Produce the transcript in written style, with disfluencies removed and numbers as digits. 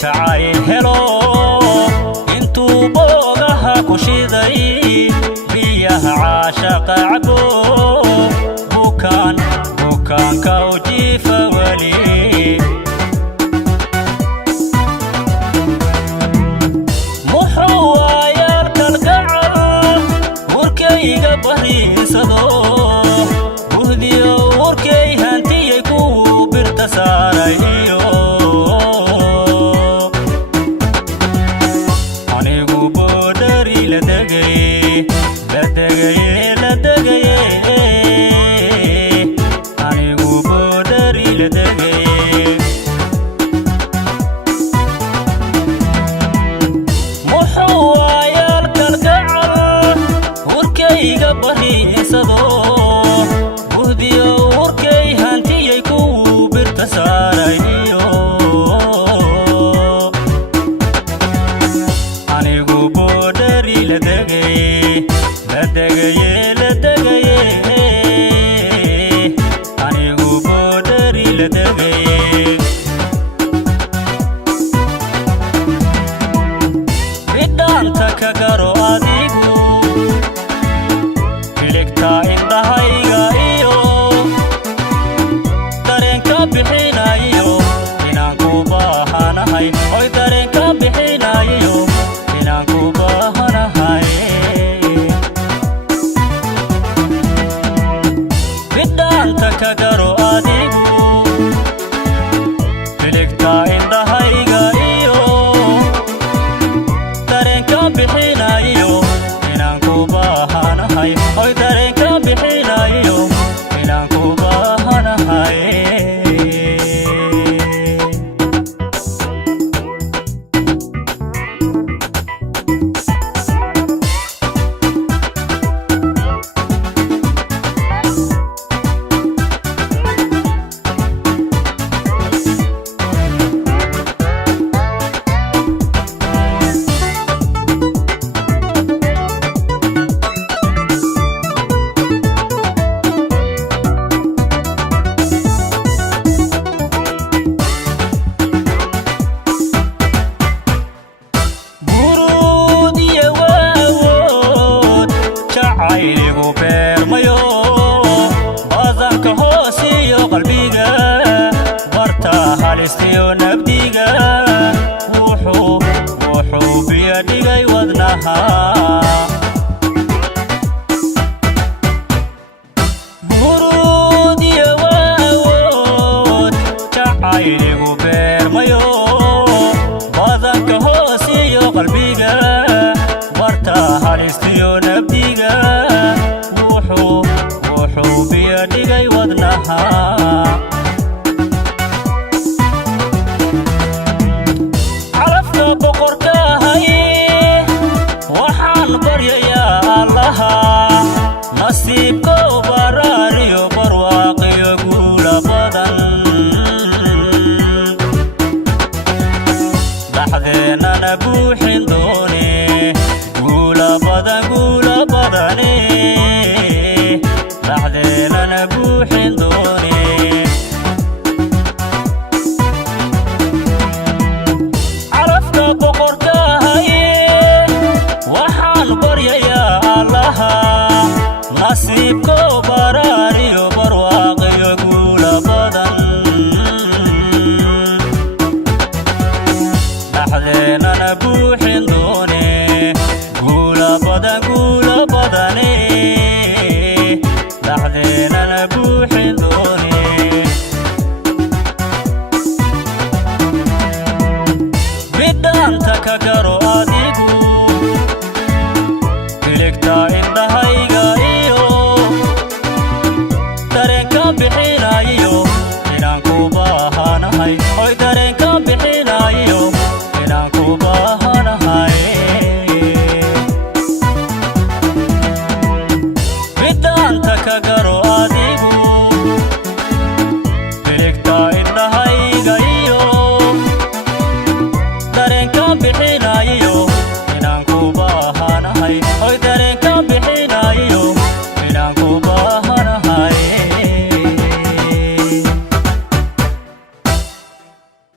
jacayl helo intuu boogaha ku shiday biyaha caashaqa cabo bukaanka u jiifa wali muxuu waayaan kalgacal warkayga bariisado buhdiyo warkay hantiyay ku birta saarayo anigu boodari la degay anigu boodari la degay muxuu waayaan kalgacal warkayga bariisado buhdiyo warkay hantiyay ku birta saarayo anigu boodari la degay anigu boodari la degay bidhaanta ka garo adigu biligta indhahayga iyo dareenka bixinayo inaan ku baahanahay oy dareenka bixinayo inaan ku baahanahay bidhaanta ka garo adigu biligta indhahayga iyo dareenka bixinayo inaan ku baahanahay oy dareenka bixinayo inaan ku baahanahay aygu beermayo badanka hoosiyo qalbiga barta halistiyo nabdiga wuxuu biyo dhigay wadnaha buruud iyo waawood jacayligu beermayo badanka hoosiyo qalbiga barta halistiyo nabdiga wuxuu biyo dhigay wadnaha calafka boqorkaahaye waxaan baryayaa allaha nasiibko baraariyo barwaaqiyo guula badan dhaxdeennana buuxin doone guula badane dhaxdeennana buuxin doone calafka boqorkaahaye waxaan baryayaa allaha nasiibko baraariyo barwaaqiyo guula badan dhaxdeennana buuxin doone guula badane dhaxdeennana buuxin doone bidhaanta ka garo